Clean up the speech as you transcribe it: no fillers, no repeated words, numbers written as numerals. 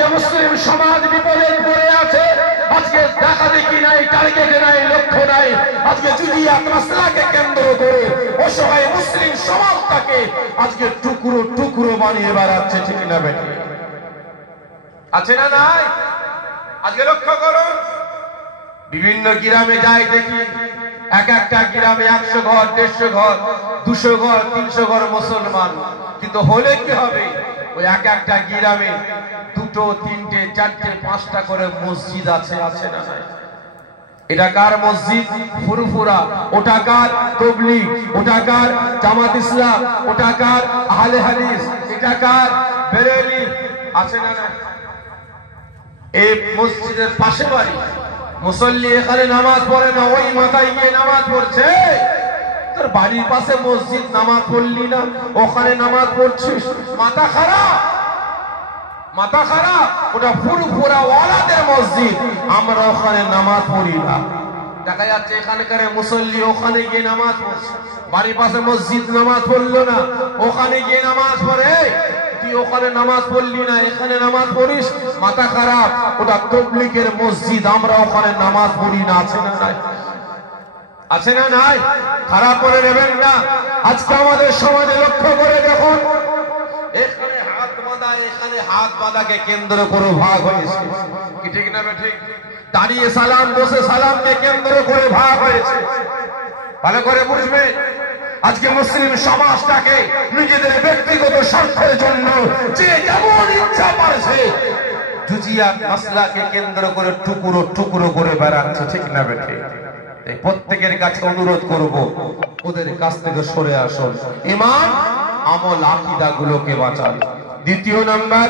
আজকে মুসলিম সমাজ বিপদে পড়ে আছে। আজকে দেখা দেখি নাই, টার্গেট নাই, লক্ষ্য নাই। আজকে জুজিয়াত মাসলাকে কেন্দ্র করে অসহায় মুসলিম সমাজটাকে আজকে টুকরো টুকরো বানিয়ে বেড়াচ্ছে, ঠিক না বেটি? আছে না নাই? আজকে লক্ষ্য করো, বিভিন্ন গ্রামে যাই দেখি এক একটা গ্রামে 100 ঘর, 150 ঘর, 200 ঘর, 300 ঘর মুসলমান। কিন্তু হলে কি হবে? ওই এক একটা গ্রামে 2, 3, 4, 5টা করে মসজিদ আছে, আছে না নাই? এটা কার মসজিদ? ফুরফুরা। ওটা কার? তাবলীগ। ওটা কার? জামাত ইসলাম। ওটা কার? আহলে হাদিস। এটা কার? বেরেলি। আছে না নাই? এই মসজিদের পাশে বাড়ি, মুসল্লি এখানে নামাজ পড়ে না, ওই মাথায় গিয়ে নামাজ পড়ছে। তোর বাড়ির পাশে মসজিদ, নামাজ পড়লি না, ওখানে নামাজ পড়ছিস, মাথা খারাপ, মাথা খারাপ। ওটা ফুরফুরা ওয়ালাদের মসজিদ, আমরা ওখানে নামাজ পড়ি না। দেখা যাচ্ছে এখানকার মুসল্লি ওখানে গিয়ে নামাজ পড়ছে, বাড়ির পাশে মসজিদ, নামাজ পড়লো না, ওখানে গিয়ে নামাজ পড়ে। তুই ওখানে নামাজ পড়লি না, এখানে নামাজ পড়িস, মাথা খারাপ। ওটা তাবলীগের মসজিদ, আমরা ওখানে নামাজ পড়ি না। আছে না নাই? আছে না নাই? খারাপ করে নেবেন না। আজকে আমাদের সমাজে লক্ষ্য করে দেখুন, এখানে হাত বাঁধা, এখানে হাত বাঁধাকে কেন্দ্র করে ভাগ হয়েছে, কি ঠিক না ঠিক? দাঁড়িয়ে সালাম, বসে সালামকে কেন্দ্র করে ভাগ হয়েছে। ভালো করে বুঝবে, আজকে মুসলিম সমাজটাকে নিজেদের ব্যক্তিগত স্বার্থের জন্য যে যেমন ইচ্ছা পারছে জুজিয়াত মাসলাকে কেন্দ্র করে টুকরো টুকরো করে বেড়াচ্ছে, ঠিক না বেঠে? প্রত্যেকের কাছে অনুরোধ করব, ওদের কাছ থেকে সরে আসুন, ঈমান আমল আকীদা গুলোকে বাঁচান। দ্বিতীয় নাম্বার,